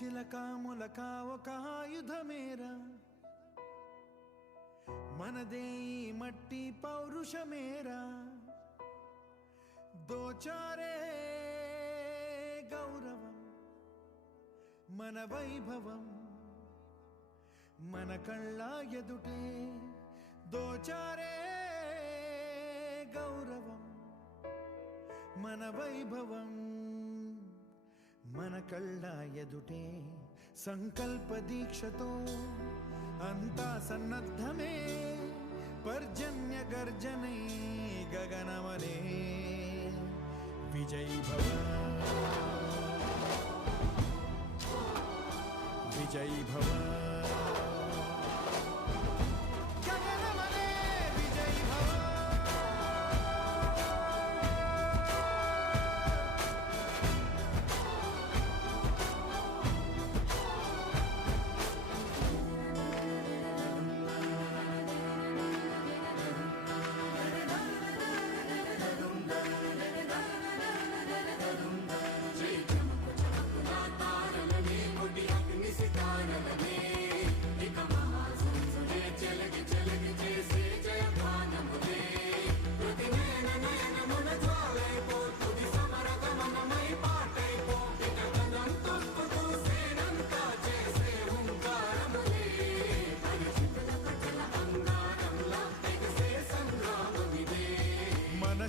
చిలక ములక ఒక ఆయుధమేరా మనదే ఈ మట్టి పౌరుషమేరా దోచారే గౌరవం మన వైభవం మన కళ్ళ ఎదుటే దోచారే గౌరవం మన వైభవం మన కళ్ళ ఎదుటే సంకల్ప దీక్షతో అంతా సన్నద్ధమే పర్జన్య గర్జనే గగనమనే విజయ్ భవ విజయ్ భవ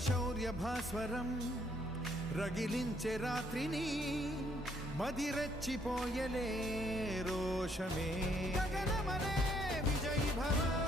శౌర్య భాస్వరం రగిలించే రాత్రిని మదిరెచ్చిపోయలే రోషమే గగనమనే విజయ్ భవ